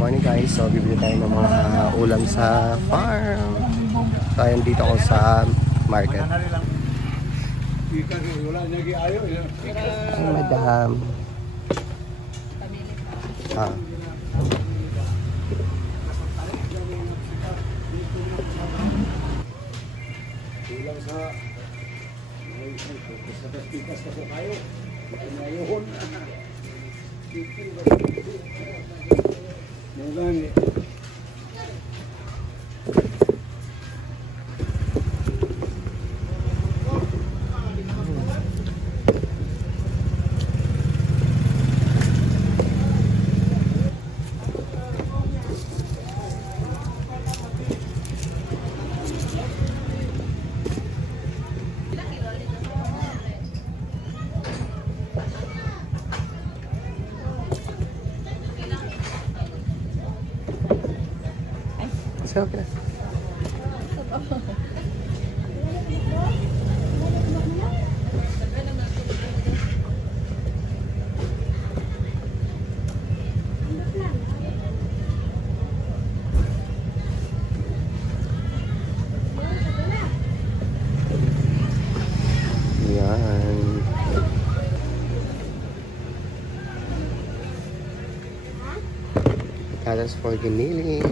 Morning guys, so bibili tayo ng mga ulam sa farm. So ayan, dito ako sa market. Ay, madam. Ah. Ulang sa pikas na po kayo. Ngayon. Mugani. So, okay. Yan. Kalas for giniling.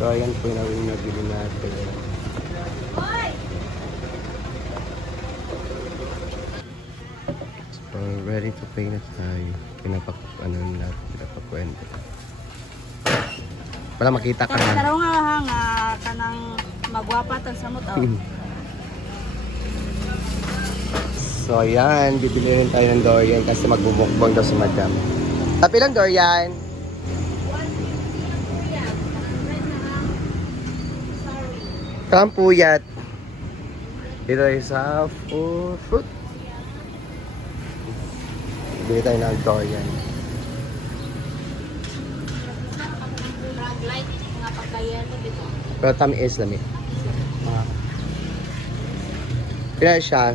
So ayan po yung nabili natin. So ready to pay na tayo. Pinapakwento. Wala makita ka na. Taro nga kanang magwapa tag samot oh. So ayan, bibili rin tayo ng durian kasi magbubukbang daw si madam. Tapi lang durian. Kampuyat. Dito tayo sa fruit. Bili tayo ng durian. Light nga pagkayan dito. Pero tamis lang eh. Pila siya?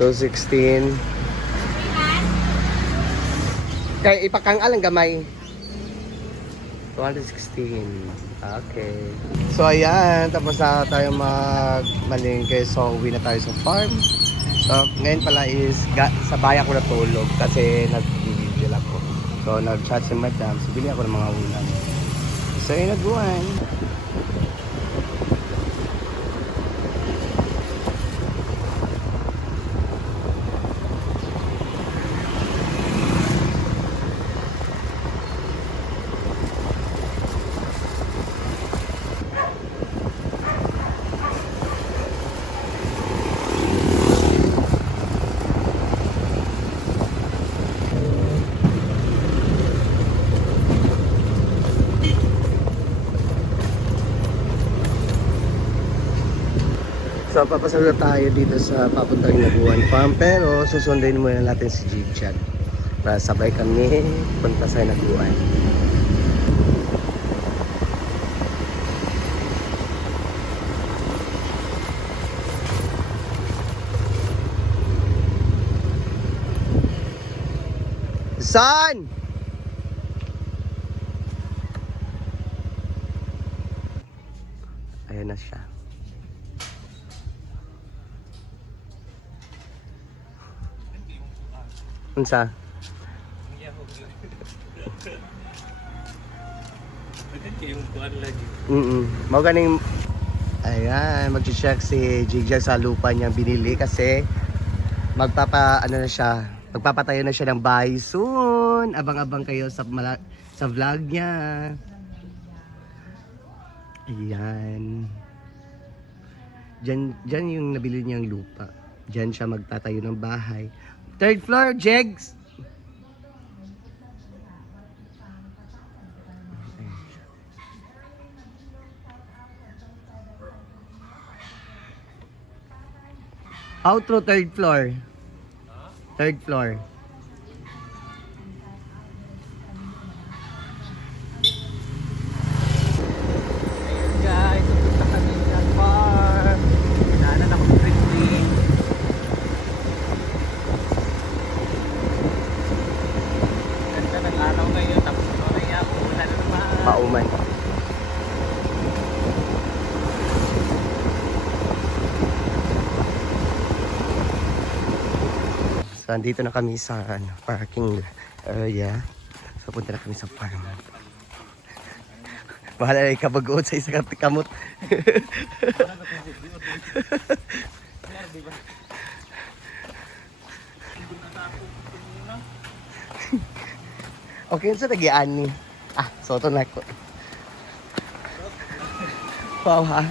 216. Kaya ipakang alang gamay. 216. Okay. So ayan, tapos na tayo magmalingke. So uwi na tayo sa farm. So ngayon pala is sa bayan ko natulog kasi nag-video ako. So nag-chat si madam. So bili ako ng mga ulam. So yun nagbuwan. So papasalo tayo dito sa papuntang Labuan Farm, pero susundin muna natin si Jig para sabay kami punta sa Labuan. Son! Ayan na siya. Unsa? Mau ganing ayan, mag-check si Jigjag sa lupa niya binili kasi magpapatayo na siya ng bahay soon. Abang-abang kayo sa vlog niya. Ayan. Diyan yung nabili niyang lupa. Diyan siya magtatayo ng bahay. Third floor, Jegs! Outro, third floor. Third floor. Guys, pupunta kami sa farm. Naanan ako ng Britney. Ganda ng araw ngayon, tapos mamaya uulan na naman. Mauman. So, andito na kami sa parking area. So, punta na kami sa farm. Bahala na ikabagood sa isa kamot. Okay, sa tagian ni. Ah, soto na ko. Wow, ha?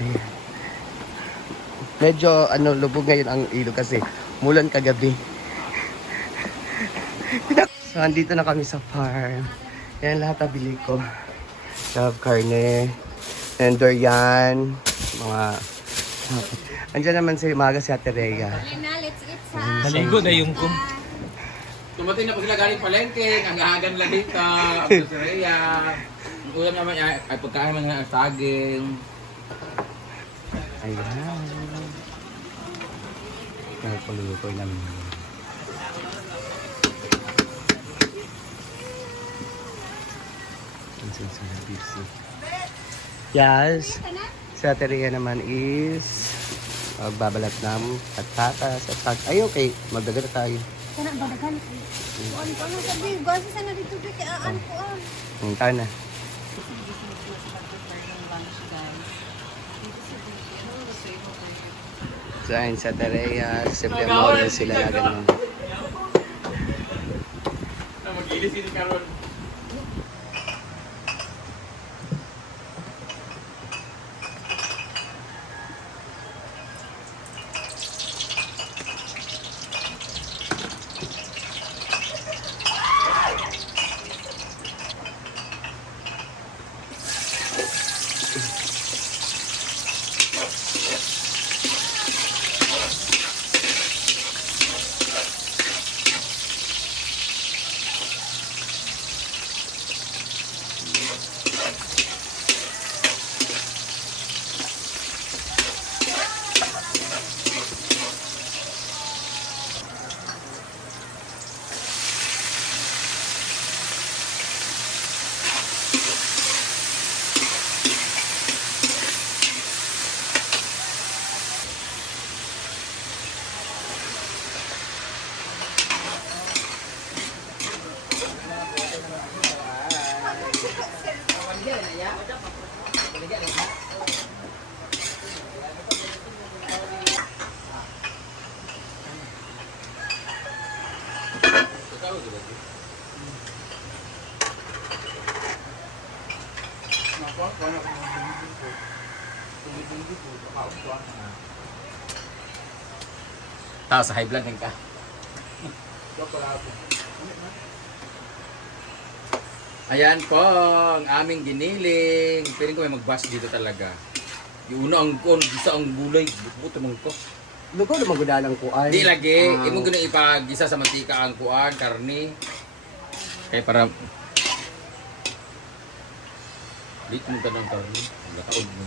Ayan. Medyo lubog ngayon ang ilog kasi mulan kagabi. So, andito na kami sa farm. Yan lahat nabili ko. Love, karne, and durian, mga... Andiyan naman si Maga si Ate Rhea. Let's eat sa... Naligo na yung kum. Tumating na pag sila galing palengke, ang hagan lang dito, ang susureya. Ang ulam naman ay pagkain man ng saging. Ayan. Kaya paluto namin. Yes. Si Ate Rhea naman is magbabalat ng patatas at pag... Ay, okay. Magdagat na tayo. Kana badagan. Kuan ko na sabi, gasi sana dito kay aan ko ah. Tayo na. So, ayun sa Ate Rhea. Siyempre, model sila na ganun. Mag-ilis ini karon. Tao sa high blood ka. Ayan po, ang aming giniling. Piling ko may mag-bus dito talaga. Yung una ang kon, isa ang gulay. Buto mong ko. Lugo na magudaan ang kuan. Di lagi, imo gina ipag-isa sa mantika ang kuan, karne. Kaya para... Dito mo ka ng karne. Nagkataon mo.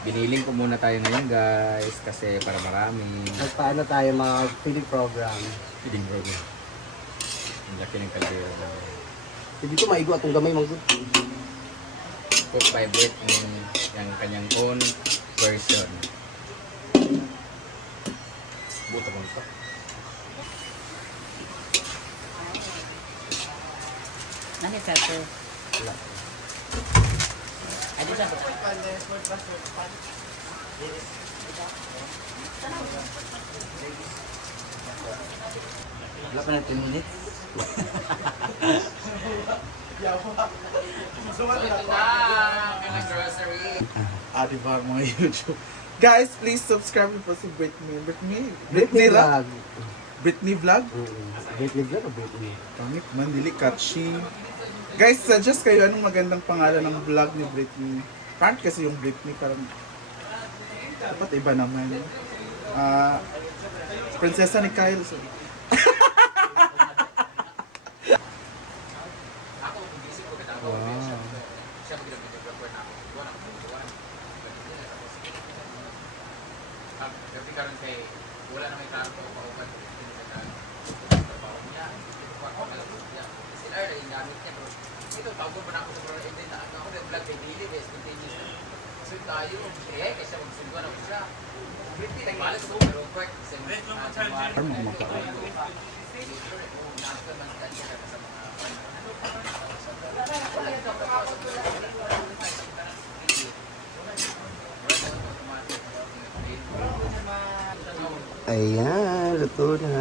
Biniling ko muna tayo ngayon guys, kasi para marami. Paano tayo mag-feeding program? Feeding program. Ang laki ng kaldero na. Hindi ko maigo atong gamay mga good. Cook by Britney, yung kanyang own version. Buto mo ito. Nani pepper? Wala. Ay, di siya. Wala pa na 10 minutes. So ito na, kanyang grocery. Diba mga YouTube. Guys, please subscribe po si Britney. Britney Vlog. vlog. Britney Vlog? Britney vlog o Britney? Pangit man, dili catchy. Guys, suggest kayo anong magandang pangalan ng vlog ni Britney. Parang kasi yung Britney parang Dapat iba naman. Prinsesa ni Kyle. So. Ako, mag-isip ko kita. Wow. Siya mag-video-vlogger na ako. Buwan ako buwan. Kasi karon kay wala na may klaro ko pauban. Trabaho niya. Sila ay ginamit niya bro. Ito tawag pa na ako sa brother event na ako yung vlog kay Billy is continuous. So tayo kasi magsunduan ako siya. Pretty like malas ko pero quick. Ano mo kumakain? Ayan, luto na.